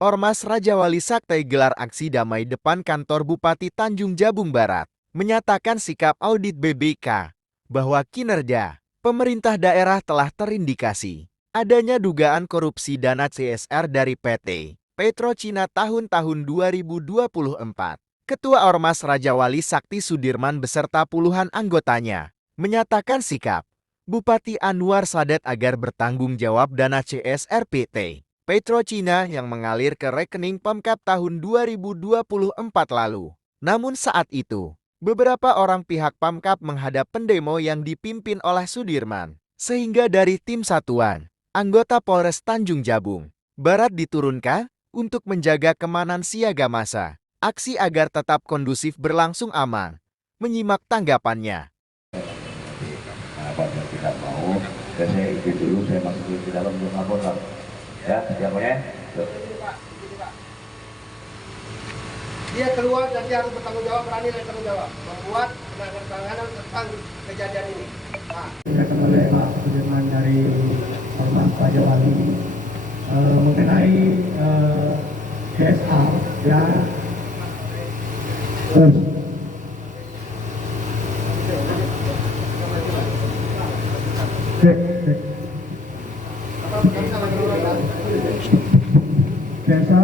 Ormas Raja Wali Sakti gelar aksi damai depan kantor Bupati Tanjung Jabung Barat, menyatakan sikap audit BBK bahwa kinerja pemerintah daerah telah terindikasi adanya dugaan korupsi dana CSR dari PT Petrocina tahun-tahun 2024. Ketua Ormas Raja Wali Sakti Sudirman beserta puluhan anggotanya menyatakan sikap Bupati Anwar Sadat agar bertanggung jawab dana CSR PT Petrocina yang mengalir ke rekening Pemkab tahun 2024 lalu. Namun saat itu, beberapa orang pihak Pemkab menghadap pendemo yang dipimpin oleh Sudirman, sehingga dari tim satuan, anggota Polres Tanjung Jabung Barat diturunkan untuk menjaga keamanan siaga massa. Aksi agar tetap kondusif berlangsung aman. Menyimak tanggapannya. Apabila tidak mau, saya izin dulu, saya masuk ke dalam belum lapor lah. Ya, siapanya? Dia keluar dan dia harus bertanggung jawab, berani dan bertanggung jawab, membuat penanganan tentang kejadian ini. Disampaikan oleh Pak Sudirman dari Ormas Raja Wali mengenai CSR ya. CSR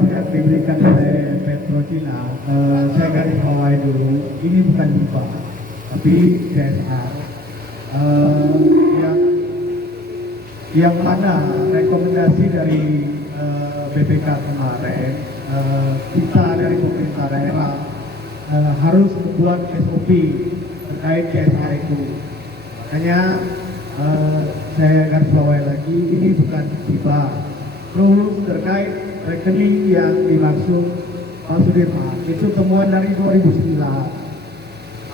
yang diberikan oleh Petrocina, saya garis bawahi dulu, ini bukan hibah, tapi CSR yang mana rekomendasi dari BPK kemarin, kita dari pemerintah daerah harus membuat SOP terkait CSR itu. Makanya saya garis bawahi lagi, ini bukan hibah. Terus terkait rekening yang dimaksud Pak Sudirman, itu temuan dari 2009.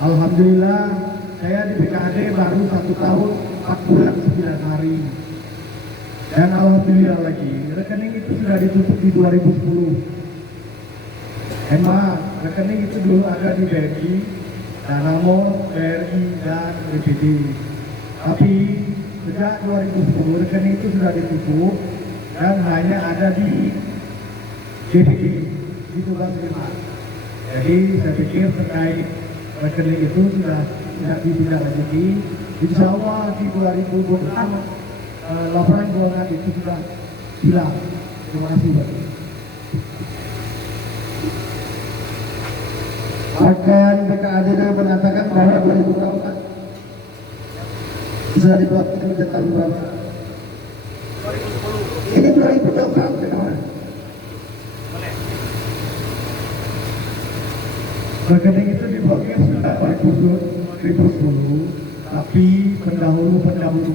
Alhamdulillah saya di BKAD baru 1 tahun 4 bulan 9 hari. Dan alhamdulillah lagi, rekening itu sudah ditutup di 2010. Emang rekening itu dulu ada di BRI, Danamon, BRI, dan BPD. Tapi sejak 2010 rekening itu sudah ditutup dan hanya ada di BPD, di Tugas 5. Jadi saya pikir terkait rekening itu sudah tidak ditindaklanjuti. Insya Allah di 2026 laporan keuangan itu sudah hilang. Terima kasih Pak. Akan BKAD mengatakan bahwa 2024 bisa dibuat ke tahun berapa? 2010. Ini 2024 kawan. Rekening itu diblokir sudah 2010, tapi pendahulu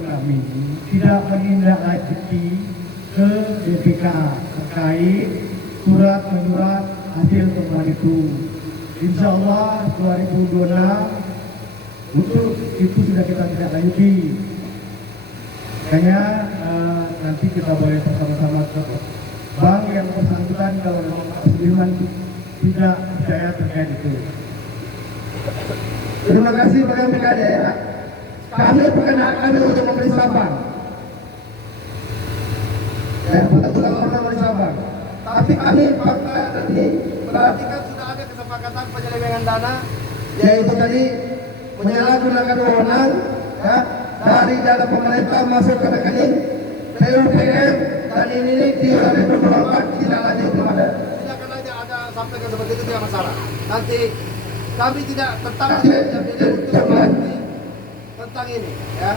kami tidak menindaklanjuti ke BPK terkait surat menyurat hasil temuan itu. Insya Allah 2026 untuk itu sudah kita tidak lanjuti. Makanya nanti kita boleh bersama-sama ke bank yang bersangkutan kalau Pak Sudirman tidak percaya terkait itu. Terima kasih pada BKAD ya. Kami perkenalkan untuk memeriksa bank. Ya, betul orang memeriksa bank. Tapi kami fakta tadi Berarti kan sudah ada kesepakatan penyelewengan dana, yaitu tadi menyalahgunakan wewenang ya, dari dana pemerintah masuk ke rekening PUPM dan ini di 2024 tidak lanjut kepada. tidak akan ada sampaikan seperti itu, tidak masalah. Nanti kami tidak tentang tentang ini ya,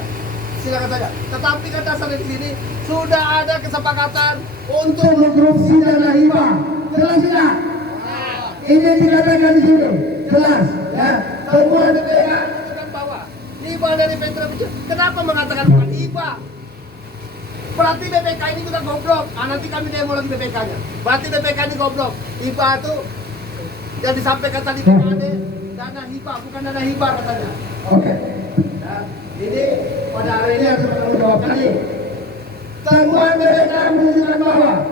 silakan saja. Tetapi kan dasarnya di sini sudah ada kesepakatan Untuk mengkorupsi dana hibah, jelas tidak? Ini dikatakan di sini, jelas ya. Temuan BPK menunjukkan bahwa hibah dari Petrocina. Kenapa mengatakan bukan hibah? Berarti BPK ini juga goblok. Nanti kami demo lagi BPK-nya. Berarti BPK ini goblok. Hibah itu yang disampaikan tadi BKAD dana hibah, bukan dana hibah katanya. Oke. Nah, ini pada hari ini harus bertanggung jawab tadi. Temuan BPK menunjukkan bahwa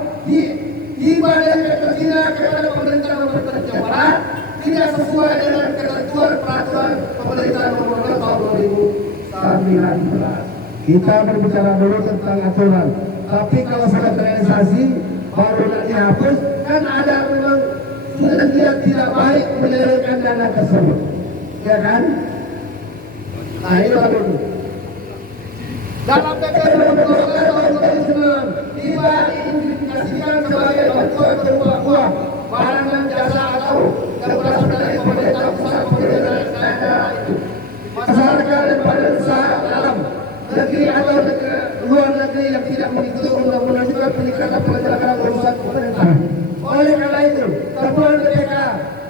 hibah dari Petrocina kepada pemerintah Kabupaten Jawa Barat tidak sesuai dengan ketentuan peraturan pemerintah nomor 2 tahun 2019. Kita berbicara dulu tentang aturan. Tapi kalau sudah terrealisasi, baru nak dihapus, kan ada memang sudah tidak baik menyalurkan dana tersebut, ya kan? Nah ini baru dalam PP nomor 12 tahun 2009 IBA diindikasikan sebagai bantuan berupa uang, barang dan jasa atau yang berasal dari pemerintah pusat, pemerintah daerah itu, masyarakat daripada usaha dalam negeri atau luar negeri yang tidak mengikuti undang-undang juga peningkatan penyelenggaraan urusan pemerintah. Oleh karena itu, temuan BPK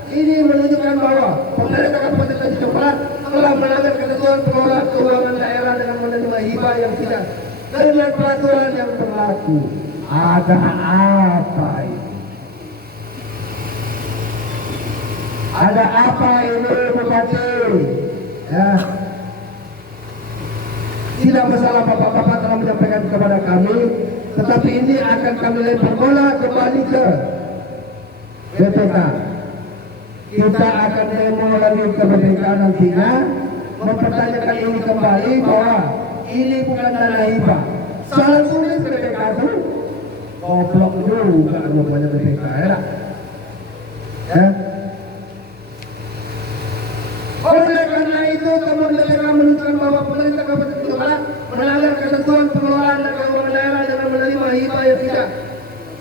ini menunjukkan bahwa pemerintah Kabupaten Tanjung Jabung telah melanggar ketentuan pengelola keuangan daerah dengan menerima hibah yang tidak dengan peraturan yang berlaku. Ada apa ini? Ada apa ini, Bupati? Ya. Tidak masalah bapak-bapak telah menyampaikan kepada kami, tetapi ini akan kami lempar bola kembali ke BPK. Kita akan demo lagi ke BPK nantinya, mempertanyakan ini kembali bahwa ini bukan dana hibah. Salah tulis BPK itu, goblok juga rupanya BPK ya. Oleh karena itu, kemudian menunjukkan bahwa pemerintah Kabupaten Tanjung Jabung melanggar ketentuan pengelolaan dan keuangan daerah dengan menerima hibah yang tidak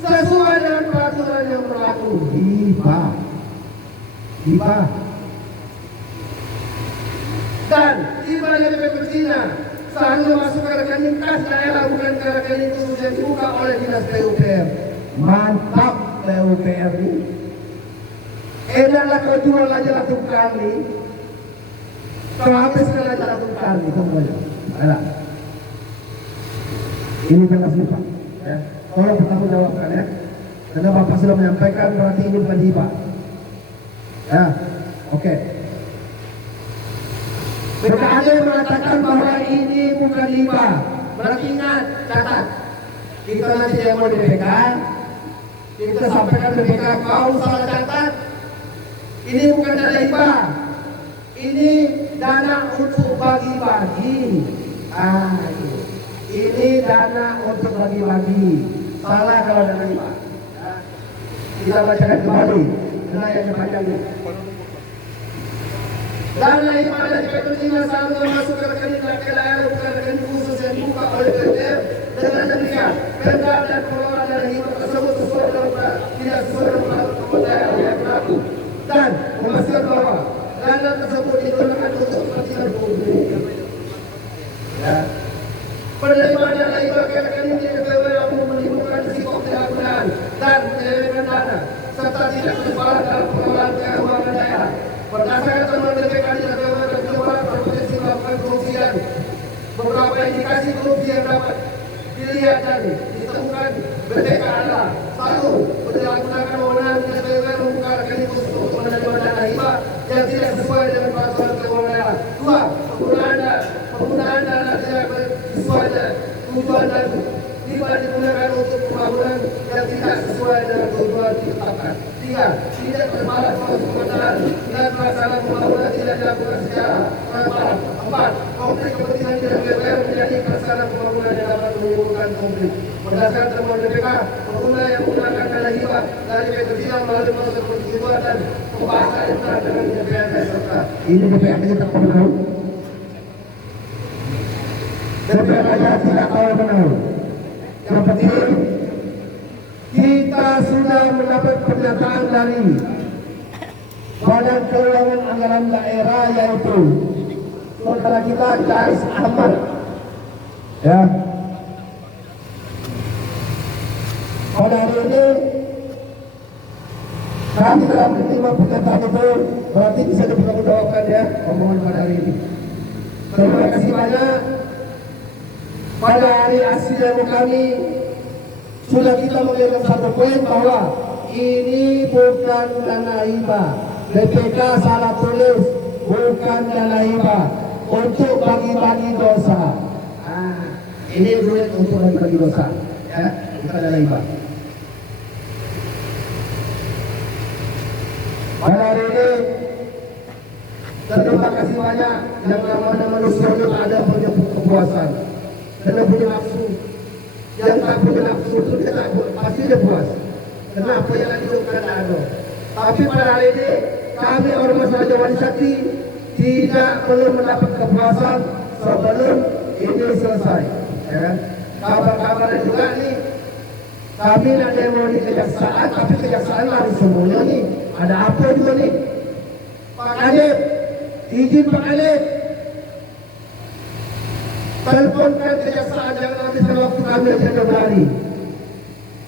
sesuai dengan peraturan yang berlaku. Hibah. Dan hibah yang dipercaya seharusnya masuk ke rekening kas daerah, bukan ke rekening khusus yang dibuka oleh dinas PUPR. Mantap PUPR ini. Edarlah kau jual aja langsung kali. Kau habiskan aja langsung kali semuanya. Ayolah. Ini jelas nih Pak. Ya. Tolong bertanggung jawabkan ya. Karena Bapak sudah menyampaikan berarti ini bukan hibah. Ya, oke. BKAD mengatakan bahwa ini bukan hibah. Berarti ingat, catat. Kita nanti yang mau di BPK, kita sampaikan ke BPK, kau salah catat. Ini bukan dana hibah. Ini dana untuk bagi-bagi. Ini dana untuk bagi-bagi. Salah kalau dana hibah. Ya. Kita bacakan kembali. Karena yang panjang ini. Dana hibah dari Petrochina seharusnya masuk ke rekening daerah, bukan rekening khusus yang dibuka oleh PUPR. Dengan demikian, Pemda dan pengelola dana hibah tersebut sesuai dengan tidak sesuai dengan peraturan daerah yang berlaku. Dan memastikan bahwa dana tersebut digunakan untuk kepentingan publik. Ya. Penerimaan dana hibah ke rekening di PUPR menimbulkan risiko ketidakgunaan dan penyelewengan dana serta tidak bersalah dalam pengelolaan keuangan daerah. Berdasarkan temuan BPK di PUPR dan Jawa berpotensi melakukan korupsi dan beberapa indikasi korupsi yang dapat dilihat dan ditemukan BPK adalah: 1. Penyalahgunaan wewenang di PUPR membuka rekening khusus untuk menerima dana hibah yang tidak sesuai dengan peraturan keuangan daerah. 2. Penggunaan dana tidak sesuai dengan tujuan dan hibah digunakan untuk pembangunan yang tidak sesuai dengan tujuan ditetapkan. 3. Tidak bermalah proses pemerintahan dan pelaksanaan pembangunan tidak dilakukan secara transparan. 4. Konflik kepentingan di PUPR menjadi pelaksanaan pembangunan yang dapat menimbulkan konflik. Berdasarkan temuan BPK, pengguna yang menggunakan dana hibah dari Petrochina melalui proses persetujuan dan pembahasan internal dengan DPRD serta ini DPRD tak tahu. DPRD tidak tahu benar. Yang penting kita sudah mendapat pernyataan dari Badan Keuangan Anggaran Daerah, yaitu saudara kita Jais Ahmad. Ya. Pada hari ini kami telah menerima pernyataan itu, berarti bisa dipertanggungjawabkan ya omongan pada hari ini. Terima kasih banyak. Pada hari aksi demo kami sudah kita mengirimkan satu poin bahwa ini bukan dana hibah. BPK salah tulis, bukan dana hibah, untuk bagi-bagi dosa. Ini duit untuk bagi-bagi dosa, ya, bukan dana hibah. Pada hari ini terima kasih banyak yang namanya manusia itu ada punya kepuasan, karena punya nafsu. yang tak punya nafsu itu dia tak pasti dia puas. Kenapa yang dihidupkan ada? Tapi pada hari ini kami Ormas Raja Wali Sakti tidak perlu mendapat kepuasan sebelum ini selesai. Ya kan? Kabar-kabar juga nih, kami nak demo di kejaksaan, tapi kejaksaan lari semuanya nih. Ada apa juga nih? Pak Kadep, izin Pak Kadep, teleponkan kejaksaan, jangan habiskan waktu kami aja 2 hari.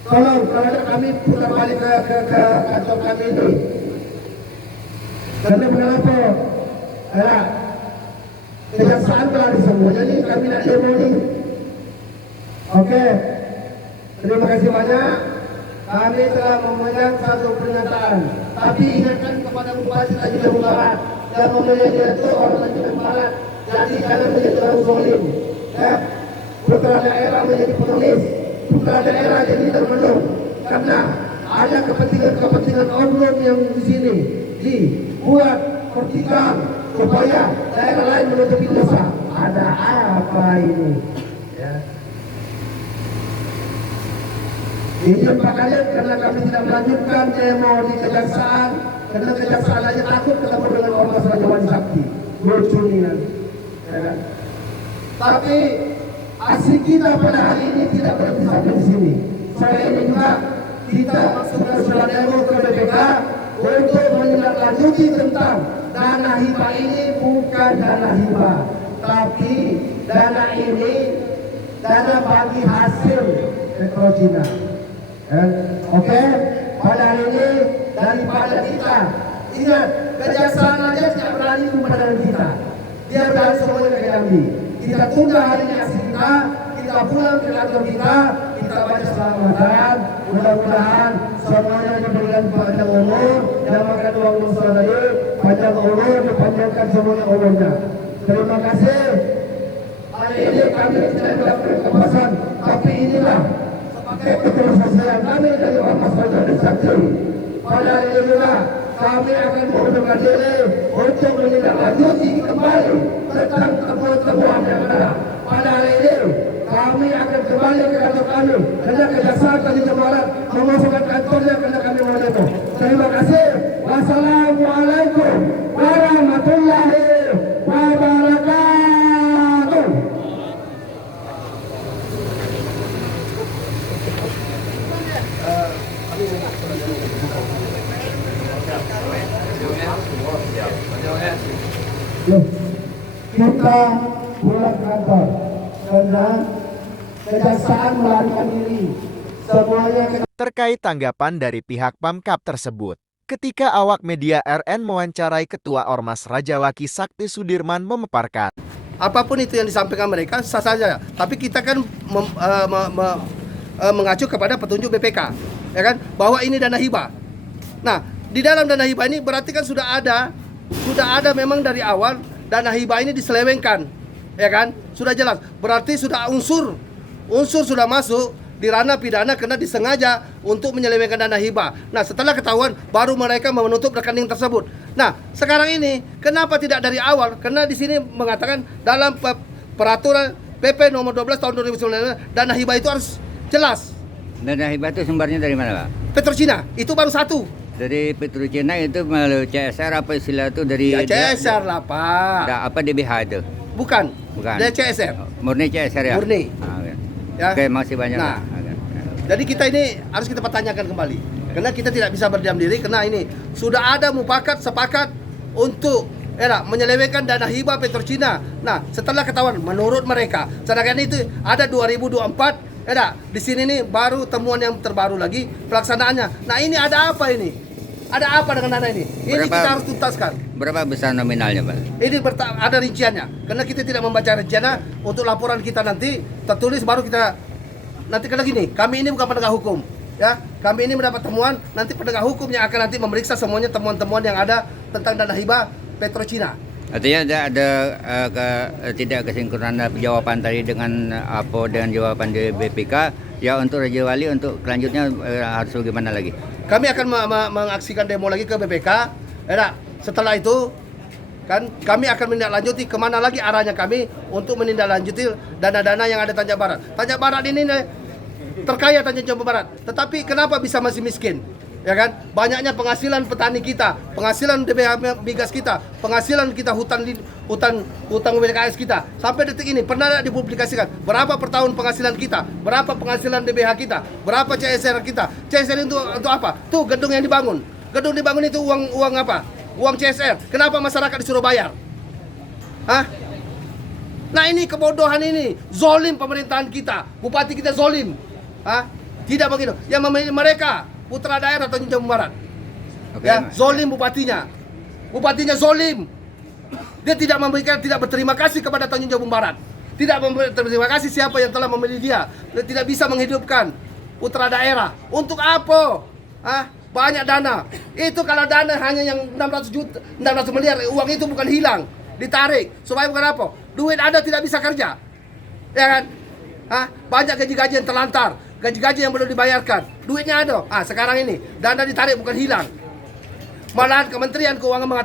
Tolong, kalau kami putar balik ke kantor kami ini. Karena kenapa? Ya, kejaksaan telah semuanya nih, kami nak demo nih. Oke, terima kasih banyak. Kami telah memegang satu pernyataan. Tapi ingatkan kepada Bupati Tanjung Jabung Barat yang memilih dia itu orang Tanjung Jabung Barat. Jadi jangan menjadi orang zalim. Ya, putra daerah menjadi penulis, putra daerah jadi termenung. Karena ada kepentingan oknum yang di sini dibuat pertikaian supaya daerah lain menutupi dosa. Ada apa ini? Ya. Ini Pak Kadep karena kami tidak melanjutkan demo di kejaksaan karena kejaksaan aja takut ketemu dengan Ormas Raja Wali Sakti. Lucu nih kan? Ya kan? Tapi aksi kita pada hari ini tidak berhenti sampai di sini. Sore ini juga kita masukkan surat demo ke BPK untuk menindaklanjuti tentang dana hibah ini bukan dana hibah, tapi dana ini dana bagi hasil Petrocina. Oke, pada hari ini daripada kita ingat kejaksaan aja tidak berani memperdalam kita. Dia berani semuanya ke Jambi. Kita tunda hari ini aksi kita pulang ke kantor kita baca selamatan. Mudah-mudahan semuanya diberikan panjang umur dan makan uang musuh tadi panjang umur dipanjangkan semuanya umurnya. Terima kasih. Hari ini kami tidak melakukan kepuasan, tapi inilah keputusan kami dari Ormas Raja Wali Sakti. Pada hari ini juga kami akan mengundurkan diri untuk menindaklanjuti kembali tentang temuan-temuan yang ada. Pada hari ini kami akan kembali ke kantor kami karena kejaksaan Tanjung Jabung Barat mengosongkan kantornya karena kami mau demo. Terima kasih. Wassalamualaikum warahmatullahi wabarakatuh. Loh, kita pulang kantor karena kejaksaan melarikan diri. Semuanya Terkait tanggapan dari pihak Pemkab tersebut, ketika awak media RN mewawancarai Ketua Ormas Raja Wali Sakti Sudirman memaparkan, apapun itu yang disampaikan mereka sah saja, tapi kita kan mengacu kepada petunjuk BPK, ya kan, bahwa ini dana hibah. Nah, di dalam dana hibah ini berarti kan sudah ada memang dari awal dana hibah ini diselewengkan, ya kan, sudah jelas. Berarti sudah unsur sudah masuk di ranah pidana karena disengaja untuk menyelewengkan dana hibah. Nah, setelah ketahuan baru mereka menutup rekening tersebut. Nah, sekarang ini kenapa tidak dari awal? Karena di sini mengatakan dalam peraturan PP nomor 12 tahun 2019 dana hibah itu harus jelas. Dana hibah itu sumbernya dari mana, Pak? Petrocina itu baru satu. Dari Petrocina itu melalui CSR apa istilah itu dari Ya, CSR lah, Pak. apa DBH itu? Bukan. Bukan. Dari CSR. Murni CSR ya? Murni. Oke. Ya. Oke, masih banyak. Nah, Pak. Oke. jadi kita ini harus kita pertanyakan kembali. Karena kita tidak bisa berdiam diri karena ini sudah ada mufakat sepakat untuk menyelewengkan dana hibah Petrocina. Nah, setelah ketahuan menurut mereka, sedangkan itu ada 2024, di sini nih baru temuan yang terbaru lagi pelaksanaannya. Nah, ini ada apa ini? Ada apa dengan dana ini? Ini kita harus tuntaskan. Berapa besar nominalnya, Pak? Ini ada rinciannya. Karena kita tidak membaca rinciannya, untuk laporan kita nanti tertulis baru kita nanti karena gini, kami ini bukan penegak hukum, ya. Kami ini mendapat temuan, nanti penegak hukum yang akan nanti memeriksa semuanya temuan-temuan yang ada tentang dana hibah Petrocina. Artinya ada tidak kesinkronan jawaban tadi dengan jawaban dari BPK. Ya, untuk Raja Wali untuk selanjutnya harus bagaimana lagi? Kami akan mengaksikan demo lagi ke BPK. Setelah itu kan kami akan menindaklanjuti kemana lagi arahnya kami untuk menindaklanjuti dana-dana yang ada Tanjung Barat. Tanjung Barat ini terkaya Tanjung Jabung Barat. Tetapi kenapa bisa masih miskin? Ya kan? Banyaknya penghasilan petani kita, penghasilan DBH migas kita, penghasilan kita hutang WKS kita. Sampai detik ini pernah dipublikasikan berapa per tahun penghasilan kita, berapa penghasilan DBH kita, berapa CSR kita. CSR itu untuk apa? Tuh gedung yang dibangun. Gedung dibangun itu uang apa? Uang CSR. Kenapa masyarakat disuruh bayar? Hah? Nah ini kebodohan ini, zolim pemerintahan kita, bupati kita zolim. Hah? Tidak begitu. Yang memilih mereka putra daerah Tanjung Jabung Barat. Oke, Ya, zolim bupatinya. Bupatinya zolim. Dia tidak berterima kasih kepada Tanjung Jabung Barat. Tidak berterima kasih siapa yang telah memilih dia. Dia tidak bisa menghidupkan putra daerah. Untuk apa? Hah? Banyak dana. Itu kalau dana hanya yang 600 miliar, uang itu bukan hilang, ditarik. Supaya bukan apa? Duit ada tidak bisa kerja. Ya kan? Hah? Banyak gaji-gaji yang terlantar, gaji-gaji yang belum dibayarkan. Duitnya ada. Sekarang ini dana ditarik bukan hilang. Malahan Kementerian Keuangan mengatakan